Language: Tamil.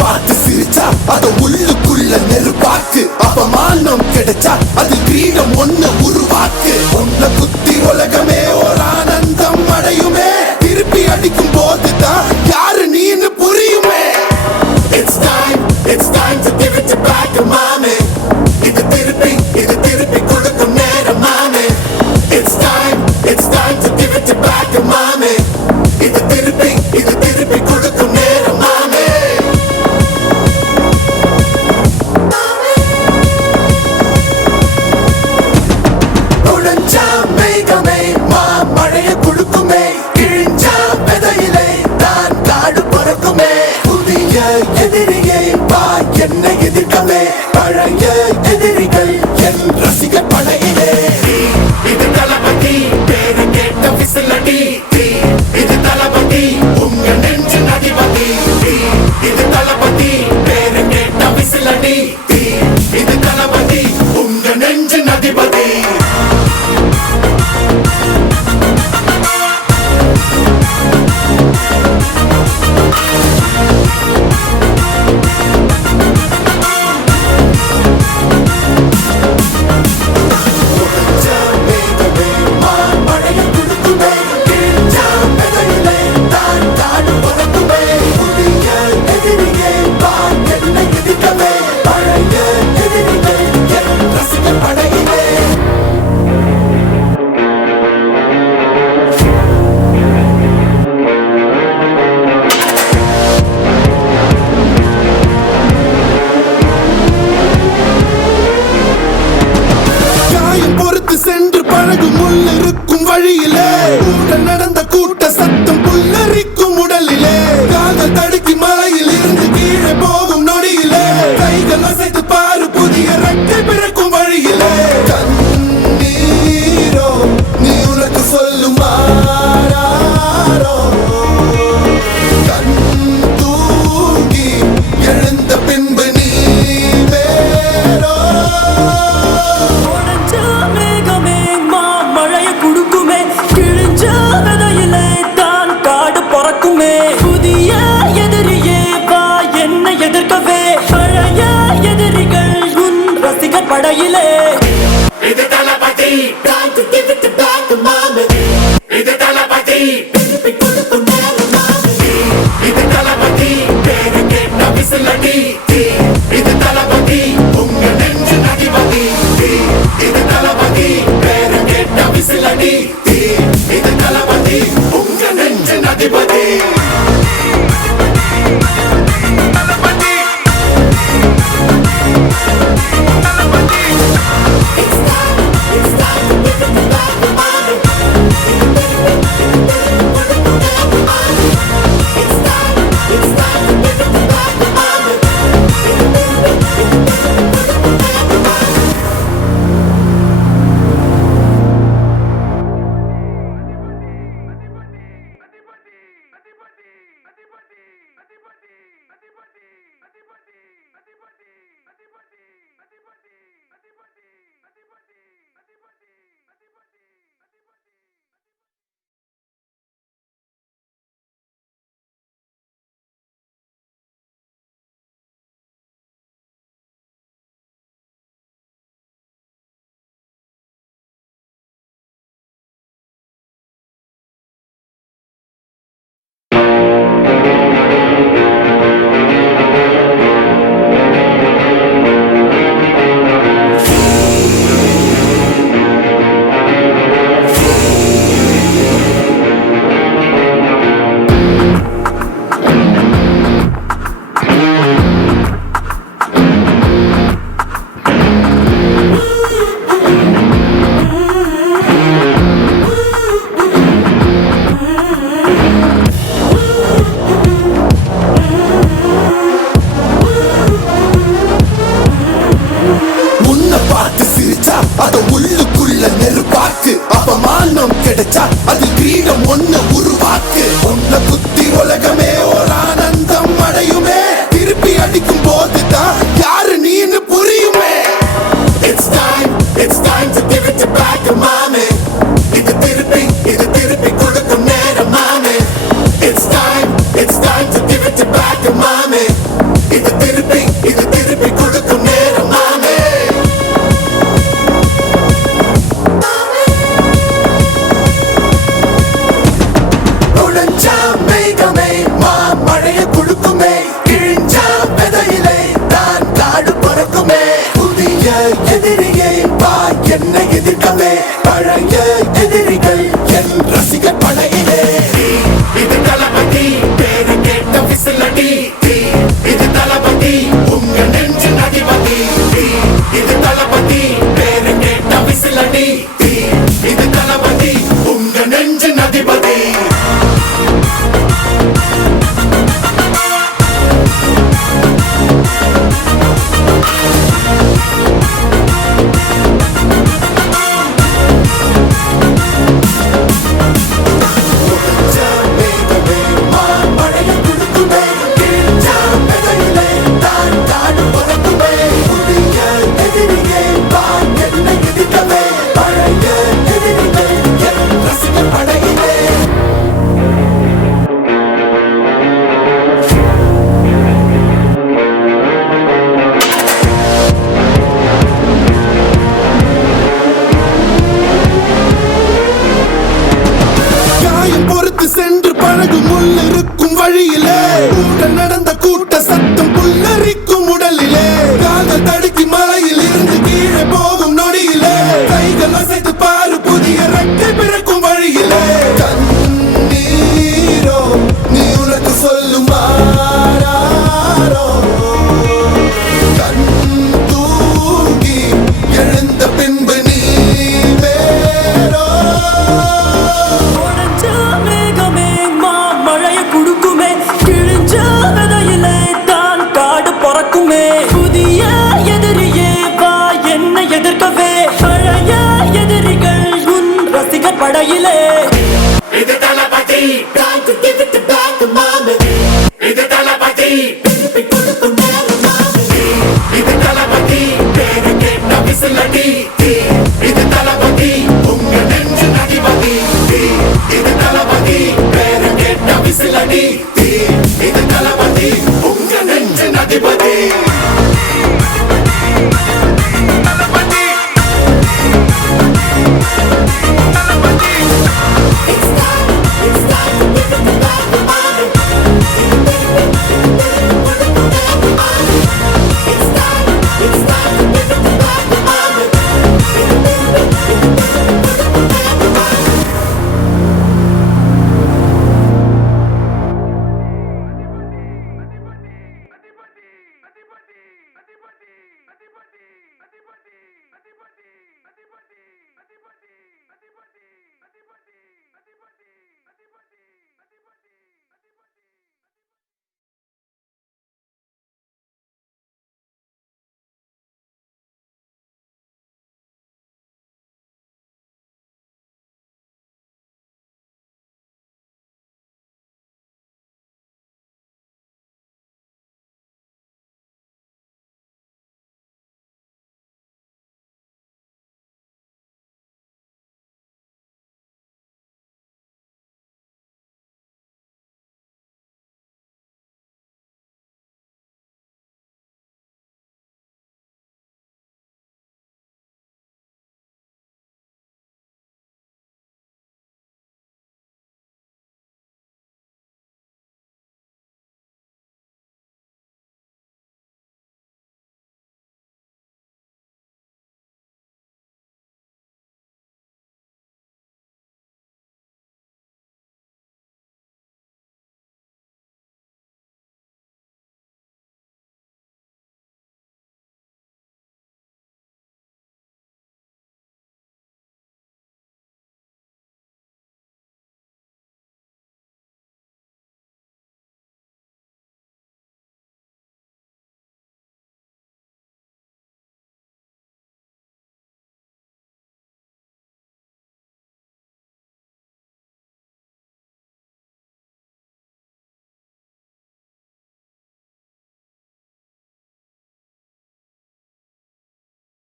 பார்த்து சிரிச்சா அத உள்ளுக்குள்ள நெருப்பாக்கு. அவமானம் கிடைச்சா அது கிரீடம் ஒண்ணு உருவாக்கு. உன்னை குத்தி உலகமே ஒரு ஆனந்தம் அடையுமே. திருப்பி அடிக்கும் போதுதான் யாரு நீன்னு புரியுமே. It's time to give it back to mommy. இது திருப்பி கொடுக்கும் நேரம் மாமே. It's time to give it back to mommy. இது திருப்பி கொடுக்கும் நேரம் மாமே. உடைஞ்சா மேகமே மழைய கொடுக்குமே. கிழிஞ்சா விதையிலே தான் காடு பிறக்குமே. புதிய எதிரியை வா என்னை எதிர்க்கவே. பழைய எதிரிகள் என் ரசிகர் படையிலே. இது தளபதி பேரு கேட்ட விசிலடி. இது தளபதி உங்க நெஞ்சின் அதிபதி. இது தளபதி பேரு கேட்ட விசிலடி. இது தளபதி உங்க நெஞ்சின் அதிபதி. சென்று பழகு முள்ளிருக்கும் வழியிலே. உடன் நடந்த கூட்ட சத்தம் புல்லரிக்கும் உடலிலே. காதல் தடுக்கி மலையில் இருந்து கீழே போகும் நொடியிலே. கைகள் அசைத்து பாரு புதிய ரெக்கை பிறக்கும் வழியிலே. கண்ணீரோ நீ உனக்கு சொல்லும் ஆராரோ. கண் தூங்கி எழுந்த பின்பு நீ வேறோ. புதிய எதிரியே வா என்னை எதிர்க்கவே. பழைய எதிரிகள் உன் ரசிகர் படையிலே. இது தளபதி time to give it back to mommy. இது தளபதி திருப்பி கொடுக்கும் நேரம் மாமே. இது தளபதி பேரு கேட்ட விசிலடி. இது தளபதி உங்க நெஞ்சின் அதிபதி. இது தளபதி பேரு கேட்ட விசிலடி. இது தளபதி உங்க நெஞ்சின் அதிபதி. கண் தூங்கி எழுந்த பின்பு நீ வேறோ. உடைஞ்ச மேகமே மழைய குடுக்குமே, கிழிஞ்ச விதையிலே தான் காடு பொறக்குமே. புதிய எதிரியே வா என்னை எதிர்க்கவே, பழைய எதிரிகள் உன் ரசிகர் படையிலே. இது தளபதி, time to give it back to mama. இது தளபதி.